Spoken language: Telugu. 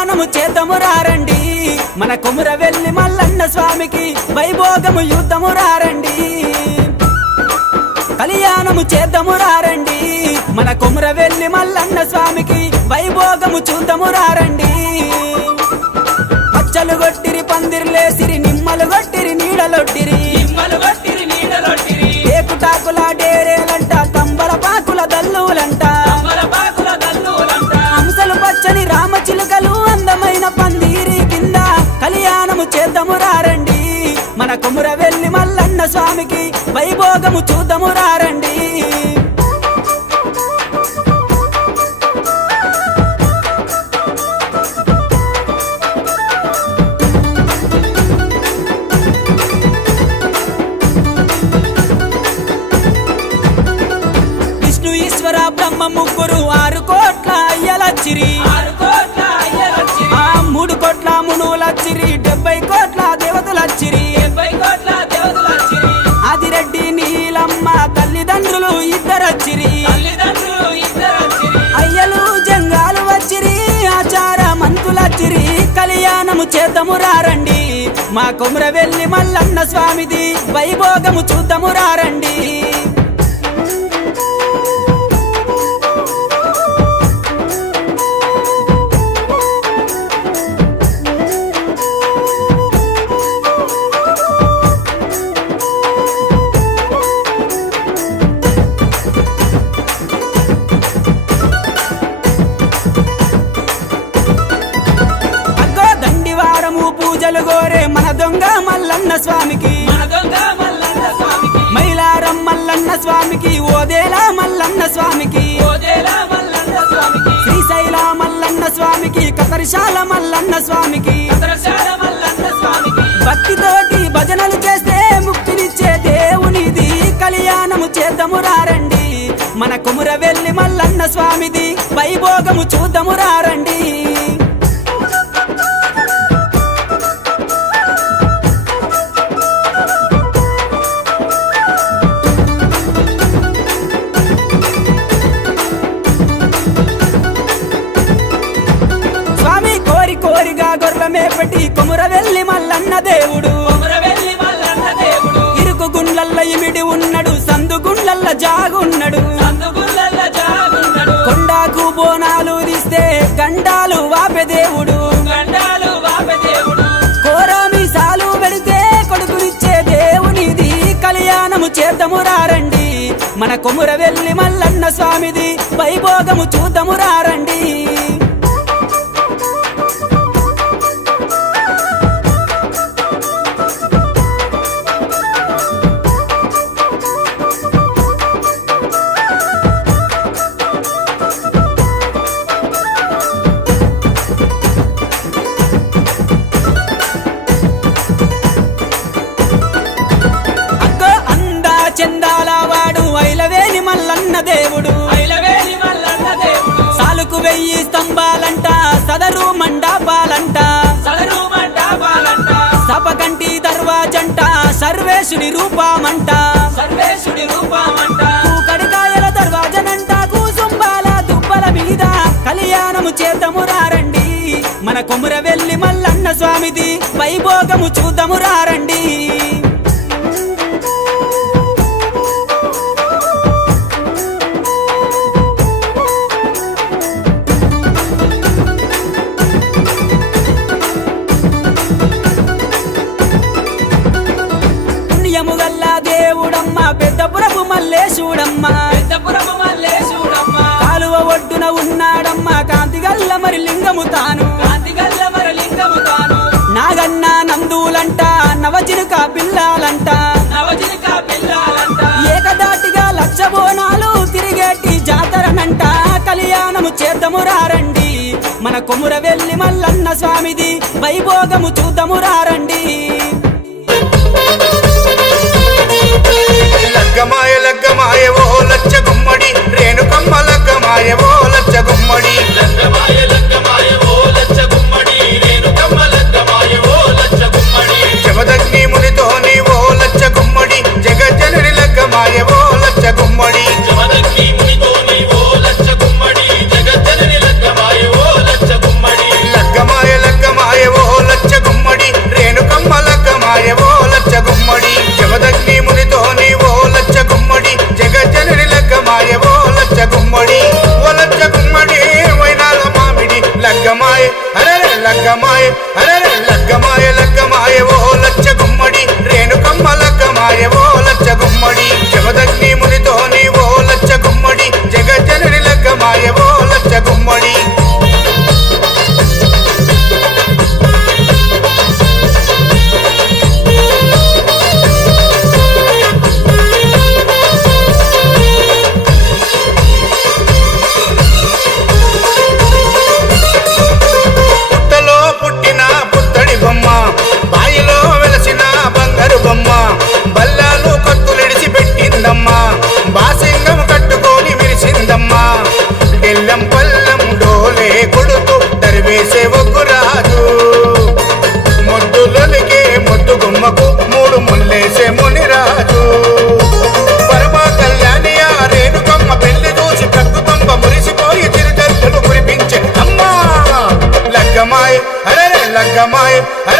కళ్యాణము చేద్దాము రారండి మన కొమురవెల్లి మల్లన్న స్వామికి వైభోగము యుద్ధము రారండి కళ్యాణము చేద్దాము రారండి మన కొమురవెల్లి మల్లన్న స్వామికి వైభోగము చూద్దాము రారండి పచ్చలు గొట్టిరి పందిర్లేసిరి నిమ్మలు గొట్టిరి నీడలొట్టిరి ఏకుటాకుల డేరేలంట తంబల పాకుల దల్లులంట హంసలు పచ్చని రామచిలుకలు అందమైన పందిరి కింద కళ్యాణము చేద్దాము రారండి మన కొమురవెల్లి మల్లన్న స్వామికి వైభోగము చూద్దాము రారండి బ్రహ్మ ముగ్గురు 6 కోట్ల అయ్యలచ్చిరి 3 కోట్ల మునులచ్చిరి 70 కోట్ల దేవతలచ్చిరి ఆదిరెడ్డి నీలమ్మ తల్లిదండ్రులు ఇద్దరచ్చిరి అయ్యలు జంగాలు వచ్చిరి ఆచార మంతులచ్చిరి కళ్యాణము చేద్దాము రారండి మా కొమురవెల్లి మల్లన్న స్వామిది వైభోగము చూద్దాము రారండి పూజలు గోరే మన దొంగ మల్లన్న స్వామికి మైలారం మల్లన్న స్వామికి ఓదేలా మల్లన్న స్వామికి శ్రీశైల మల్లన్న స్వామికి కతరిశాల మల్లన్న స్వామికి భక్తితోటి భజనలు చేస్తే ముక్తినిచ్చే దేవునిది కళ్యాణము చేద్దాము రారండి మన కొమురవెల్లి మల్లన్న స్వామిది వైభోగము చూద్దాము రారండి మేపటి కొమురవెల్లి మల్లన్న దేవుడు ఇరుకు గుండ్లల్ల ఇమిడి ఉన్నాడు సందు గుండ్లల్ల జాగున్నాడు కొండాకు బోనాలు తీస్తే గండాలు వాపే దేవుడు కోరామిసాలు పెడితే కొడుకునిచ్చే దేవునిది కళ్యాణము చేద్దాము రారండి మన కొమురవెల్లి మల్లన్న స్వామిది వైభోగము చూద్దాము రారండి చందాల వాడు ఐలవేలి మల్లన్న దేవుడు సాలుకు 1000 స్తంభాలంట సదరు మండపాలంట సపకంటి దర్వాజంట సర్వేశుడి రూపమంట కడికాయల దర్వాజనంట కూసుంబాల దుబ్బల మీద కళ్యాణము చేద్దాము రారండి మన కొమురవెల్లి మల్లన్న స్వామిది వైభోగము చూద్దాము రారండి దేవుడమ్మ పెద్దపురపు మల్లేశుడమ్మ కాలువ ఒడ్డున ఉన్నాడమ్మ కాంతిగల్ల మరి లింగము తాను నాగన్న నందులంట నవజినుక పిల్లాలంట ఏకదాటిగా 1,00,000 బోనాలు తిరిగేటి జాతరనంట కళ్యాణము చేద్దాము రారండి మన కొమురవెల్లి మల్లన్న స్వామిది వైభోగము చూద్దాము రారండి లగ్గమాయ లగ్గమాయ ఓ లచ్చ గుమ్మడి రేణుకమ్మ లగ్గమాయ ఓ లచ్చ గుమ్మడి జమదగ్ని మునితోని ఓ లచ్చ గుమ్మడి జగజ్జనని లగ్గమాయ ఓ లచ్చ గుమ్మడి లగ్గమాయ లగ్గమాయ అరే లగ్గమాయ లగ్గమాయ ఓ లచ్చ గుమ్మడి రేణుకమ్మ లగ్గమాయ ఓ లచ్చ గుమ్మడి జమదగ్ని మునితో నీ ఓ లచ్చ గుమ్మడి జగజ్జనని లగ్గమాయ ఓ లచ్చ గుమ్మడి బాయిలో వెలసిన బంగారు బొమ్మ బల్లాలు కత్తులిడిచి పెట్టిందమ్మా బాసింగం కట్టుకొని విరిసిందమ్మా బెల్లం పల్లం డోలే కొడుతూ దరివేసే ఒగ్గురాజు మొద్దులొలికే మొద్దు గుమ్మకు మూడు ముల్లేసే మునిరాజు పరమ కళ్యాణి ఆ రేణుకమ్మ పెళ్లి చూసి ప్రకృతంబ మురిసిపోయి చిరుజల్లులు కురిపించే అమ్మా లగ్గమాయ అరే లగ్గమాయ అరే